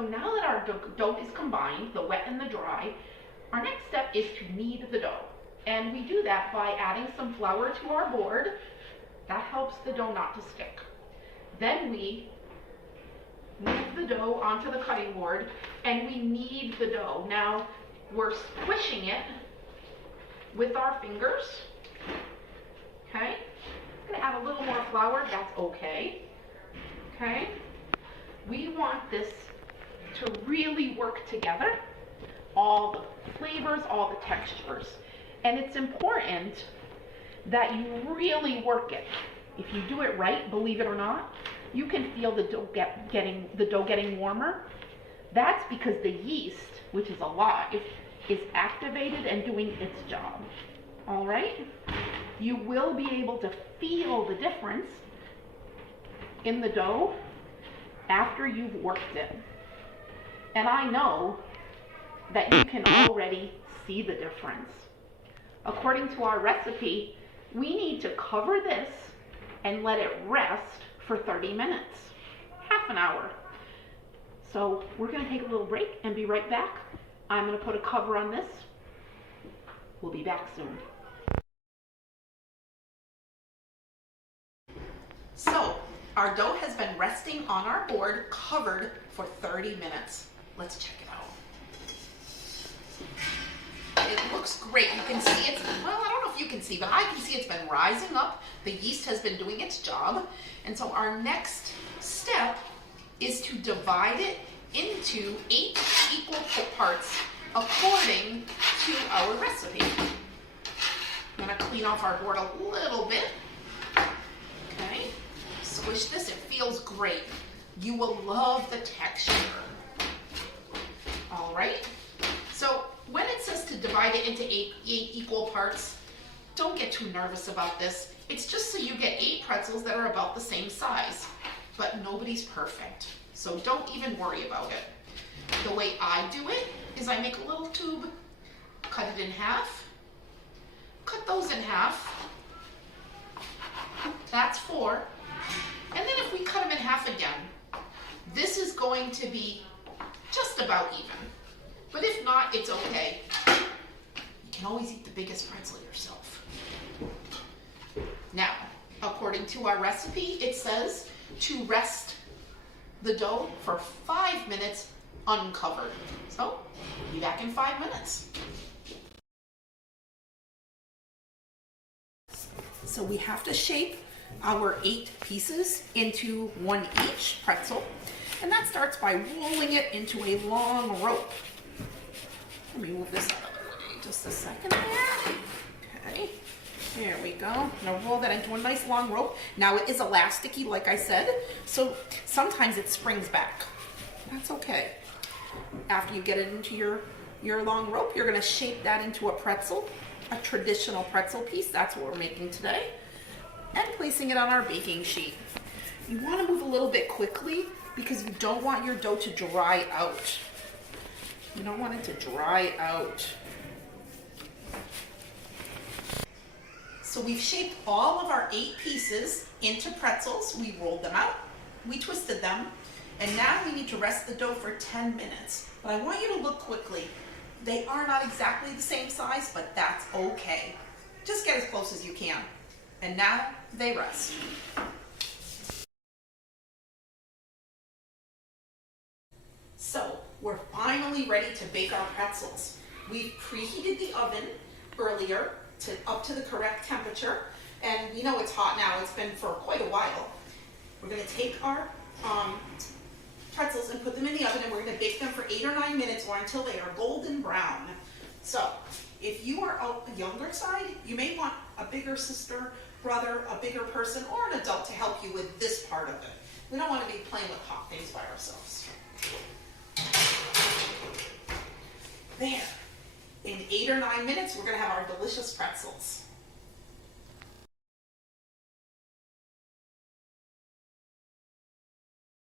So now that our dough is combined, the wet and the dry, our next step is to knead the dough. And we do that by adding some flour to our board. That helps the dough not to stick. Then we move the dough onto the cutting board and we knead the dough. Now we're squishing it with our fingers. Okay? I'm gonna add a little more flour, that's okay. Okay? We want this to really work together, all the flavors, all the textures. And it's important that you really work it. If you do it right, believe it or not, you can feel the dough getting warmer. That's because the yeast, which is alive, is activated and doing its job. All right? You will be able to feel the difference in the dough after you've worked it. And I know that you can already see the difference. According to our recipe, we need to cover this and let it rest for 30 minutes, half an hour. So we're going to take a little break and be right back. I'm going to put a cover on this. We'll be back soon. So our dough has been resting on our board, covered for 30 minutes. Let's check it out. It looks great. You can see it's, well, I don't know if you can see, but I can see it's been rising up. The yeast has been doing its job. And so our next step is to divide it into 8 equal parts according to our recipe. I'm gonna clean off our board a little bit. Okay, squish this, it feels great. You will love the texture. All right, so when it says to divide it into 8 equal parts, don't get too nervous about this. It's just so you get 8 pretzels that are about the same size, but nobody's perfect. So don't even worry about it. The way I do it is I make a little tube, cut it in half, cut those in half. That's 4. And then if we cut them in half again, this is going to be just about even. But if not, it's okay. You can always eat the biggest pretzel yourself. Now, according to our recipe, it says to rest the dough for 5 minutes uncovered. So, we'll be back in 5 minutes. So we have to shape our 8 pieces into 1 each pretzel. And that starts by rolling it into a long rope. Let me move this out of the way just a second there. Okay, there we go. I'm gonna roll that into a nice long rope. Now it is elasticy, like I said, so sometimes it springs back. That's okay. After you get it into your long rope, you're gonna shape that into a pretzel, a traditional pretzel piece. That's what we're making today. And placing it on our baking sheet. You wanna move a little bit quickly because you don't want your dough to dry out. You don't want it to dry out. So we've shaped all of our 8 pieces into pretzels. We rolled them out, we twisted them, and now we need to rest the dough for 10 minutes. But I want you to look quickly. They are not exactly the same size, but that's okay. Just get as close as you can. And now they rest. So we're finally ready to bake our pretzels. We've preheated the oven earlier up to the correct temperature, and we know it's hot now. It's been for quite a while. We're going to take our pretzels and put them in the oven, and we're going to bake them for 8 or 9 minutes or until they are golden brown. So if you are a younger side, you may want a bigger sister, brother, a bigger person, or an adult to help you with this part of it. We don't want to be playing with hot things by ourselves. There. In 8 or 9 minutes, we're going to have our delicious pretzels.